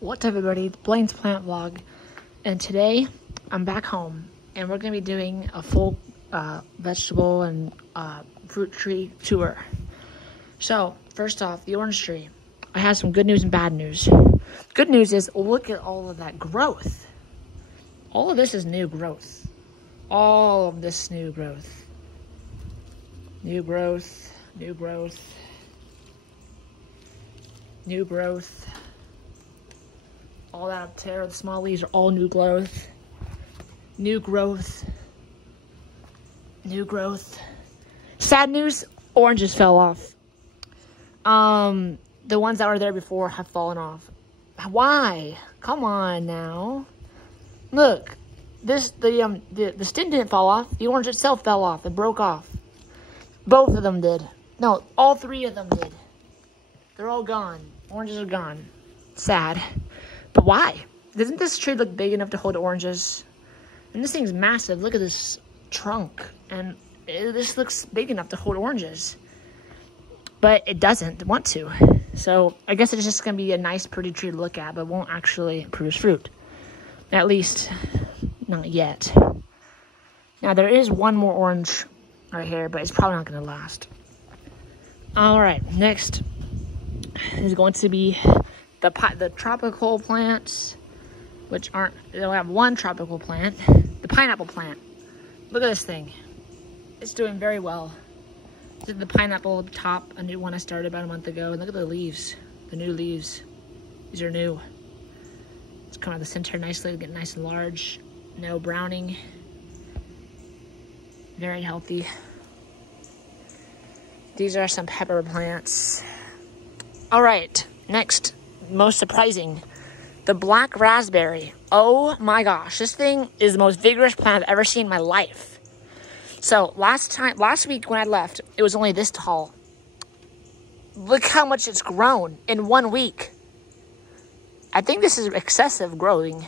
What's up, everybody? Blaine's Plant Vlog, and today I'm back home and we're gonna be doing a full vegetable and fruit tree tour. So first off, the orange tree. I have some good news and bad news. Good news is look at all of that growth. All of this is new growth. All of this new growth. New growth, new growth, new growth. All that up there, the small leaves are all new growth. New growth. New growth. Sad news, oranges fell off. The ones that were there before have fallen off. Why? Come on now. Look, the stem didn't fall off. The orange itself fell off. It broke off. Both of them did. No, all three of them did. They're all gone. Oranges are gone. Sad. But why? Doesn't this tree look big enough to hold oranges? And this thing's massive. Look at this trunk. And this looks big enough to hold oranges. But it doesn't want to. So I guess it's just going to be a nice, pretty tree to look at, but won't actually produce fruit. At least, not yet. Now, there is one more orange right here, but it's probably not going to last. Alright, next is going to be the tropical plants, which aren't, they only have one tropical plant, the pineapple plant. Look at this thing. It's doing very well. This is the pineapple top, a new one I started about a month ago. And look at the leaves, the new leaves. These are new. It's coming out of the center nicely, getting nice and large. No browning. Very healthy. These are some pepper plants. All right, next. Most surprising, the black raspberry. Oh my gosh, this thing is the most vigorous plant I've ever seen in my life. So last week when I left, it was only this tall. Look how much it's grown in 1 week. I think this is excessive growing.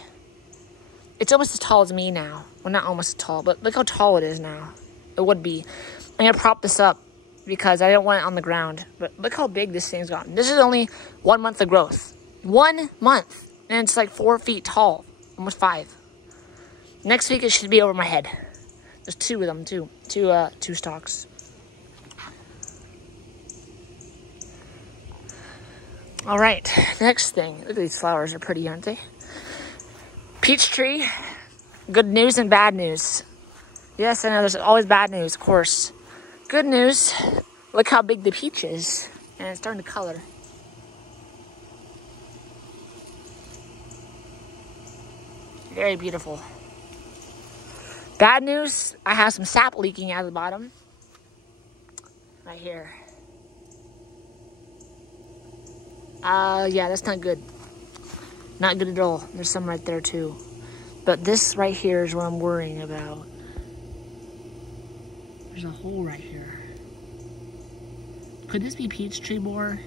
It's almost as tall as me now. Well, not almost as tall, but look how tall it is now. It would be. I'm gonna prop this up because I don't want it on the ground. But look how big this thing's gotten. This is only 1 month of growth. 1 month. And it's like 4 feet tall. Almost 5. Next week it should be over my head. There's 2 of them too. Two stalks. Alright, next thing. Look at these flowers, they're pretty, aren't they? Peach tree. Good news and bad news. Yes, I know there's always bad news, of course. Good news, look how big the peach is. And it's starting to color. Very beautiful. Bad news, I have some sap leaking out of the bottom. Right here. Yeah, that's not good. Not good at all. There's some right there too. But this right here is what I'm worrying about. There's a hole right here. Could this be peach tree borer?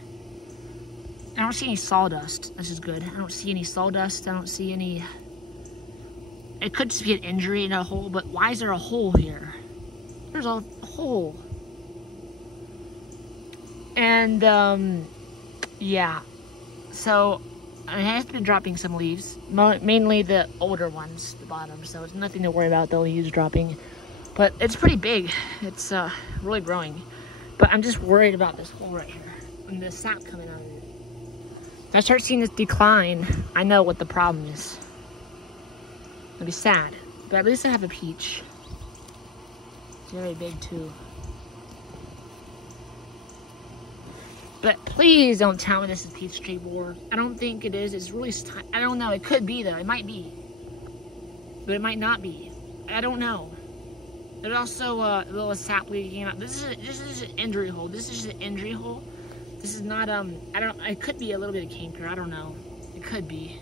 I don't see any sawdust. This is good. I don't see any sawdust. I don't see any... It could just be an injury in a hole, but why is there a hole here? There's a hole. And, yeah. So, I have been dropping some leaves. Mainly the older ones, the bottom. So, it's nothing to worry about, the leaves dropping. But it's pretty big. It's really growing. But I'm just worried about this hole right here. And the sap coming out of it. If I start seeing this decline, I know what the problem is. It'll be sad. But at least I have a peach. It's very big too. But please don't tell me this is peach tree borer. I don't think it is. It's really, I don't know. It could be though. It might be. But it might not be. I don't know. There's also a little sap leaking out. This is an injury hole. This is just an injury hole. This is not, it could be a little bit of canker. I don't know. It could be.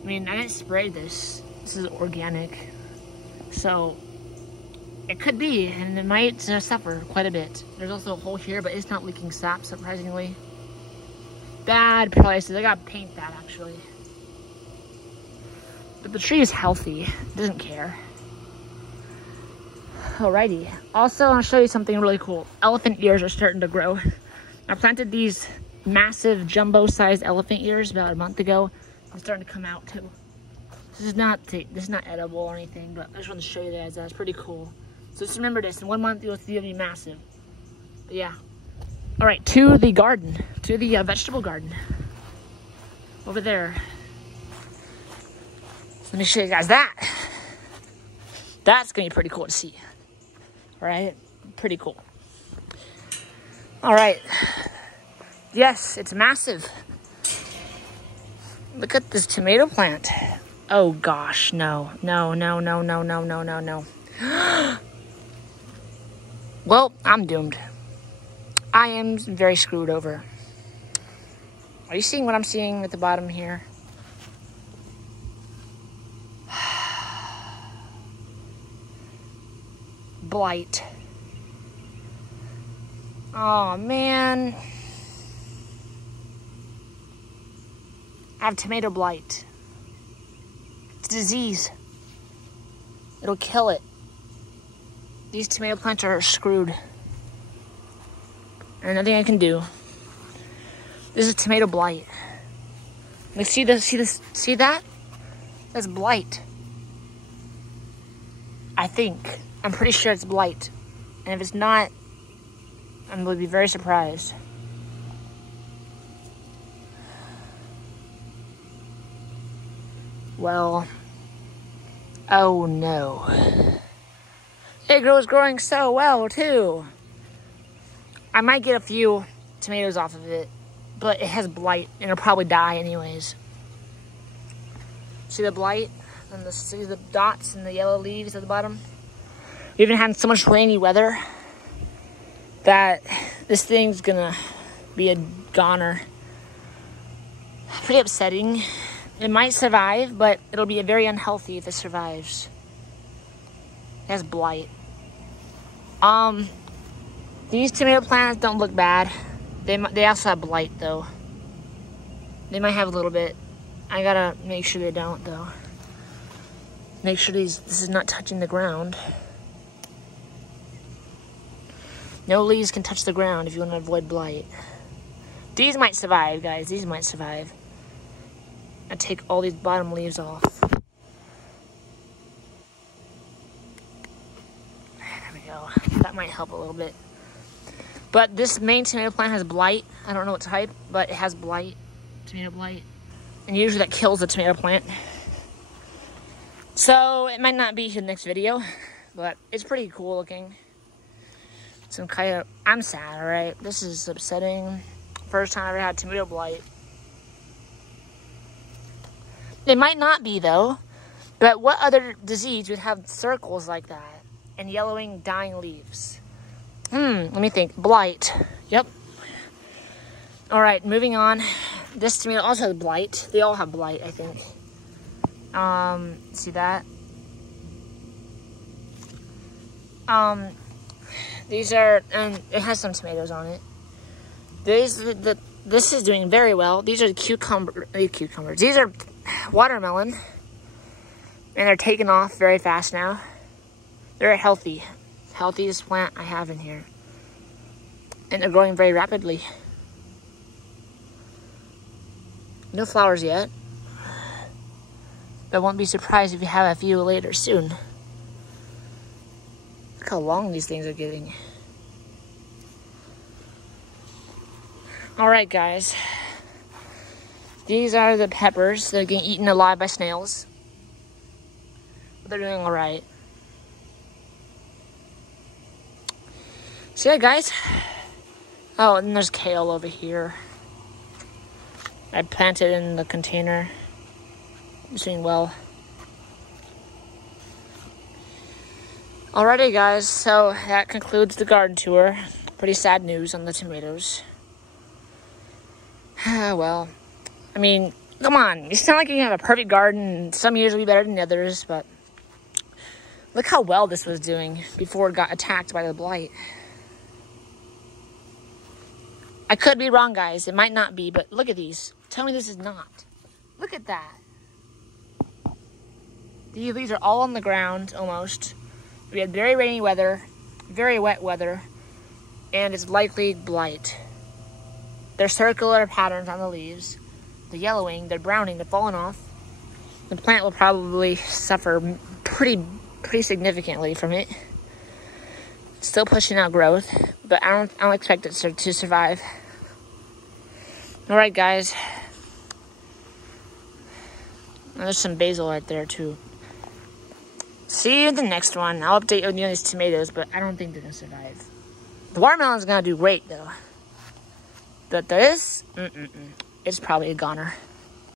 I mean, I didn't spray this. This is organic. So, it could be, and it might suffer quite a bit. There's also a hole here, but it's not leaking sap, surprisingly. Bad prices. I gotta paint that, actually. But the tree is healthy. It doesn't care. Alrighty. Also, I'll show you something really cool. Elephant ears are starting to grow. I planted these massive jumbo-sized elephant ears about a month ago. It's starting to come out too. This is not edible or anything, but I just wanted to show you guys that. It's pretty cool. So just remember this, in 1 month you'll see it'll be massive. But yeah. All right, to the garden, to the vegetable garden. Over there. Let me show you guys that. That's gonna be pretty cool to see. All right, pretty cool. All right. Yes, it's massive. Look at this tomato plant. Oh gosh, no. No. Well, I'm doomed. I am very screwed over. Are you seeing what I'm seeing at the bottom here? Blight. Oh man. I have tomato blight. It's a disease. It'll kill it. These tomato plants are screwed. There's nothing I can do. This is tomato blight. Like, see that? That's blight. I think. I'm pretty sure it's blight. And if it's not, I'm going to be very surprised. Well, oh no. It grows growing so well too. I might get a few tomatoes off of it, but it has blight and it'll probably die anyways. See the blight? And see the dots and the yellow leaves at the bottom? We've been having so much rainy weather that this thing's gonna be a goner. Pretty upsetting. It might survive, but it'll be very unhealthy if it survives. It has blight. These tomato plants don't look bad. They also have blight though. They might have a little bit. I gotta make sure they don't though. Make sure this is not touching the ground. No leaves can touch the ground if you want to avoid blight. These might survive, guys. These might survive. I take all these bottom leaves off. There we go. That might help a little bit. But this main tomato plant has blight. I don't know what type, but it has blight. Tomato blight. And usually that kills the tomato plant. So it might not be the next video, but it's pretty cool looking. I'm sad, alright? This is upsetting. First time I ever had tomato blight. It might not be though, but what other disease would have circles like that and yellowing, dying leaves? Let me think. Blight. Yep. All right, moving on. This tomato also has blight. They all have blight, I think. See that? These are, and it has some tomatoes on it. This is doing very well. These are cucumbers. These are watermelon, and they're taking off very fast now. They're healthy. Healthiest plant I have in here. And they're growing very rapidly. No flowers yet. But won't be surprised if you have a few later soon. Look how long these things are getting. Alright guys. These are the peppers. They're getting eaten alive by snails. But they're doing alright. So yeah, guys. Oh, and there's kale over here. I planted in the container. It's doing well. Alrighty, guys. So that concludes the garden tour. Pretty sad news on the tomatoes. Well, I mean, come on. It's not like you have a perfect garden. Some years will be better than others, but look how well this was doing before it got attacked by the blight. I could be wrong, guys. It might not be, but look at these. Tell me this is not. Look at that. These are all on the ground, almost. We had very rainy weather, very wet weather, and it's likely blight. There's circular patterns on the leaves. They're yellowing, they're browning, they're falling off. The plant will probably suffer pretty significantly from it. It's still pushing out growth, but I don't expect it to survive. All right, guys. There's some basil right there too. See you in the next one. I'll update you on these tomatoes, but I don't think they're gonna survive. The watermelon's gonna do great though. But this, it's probably a goner.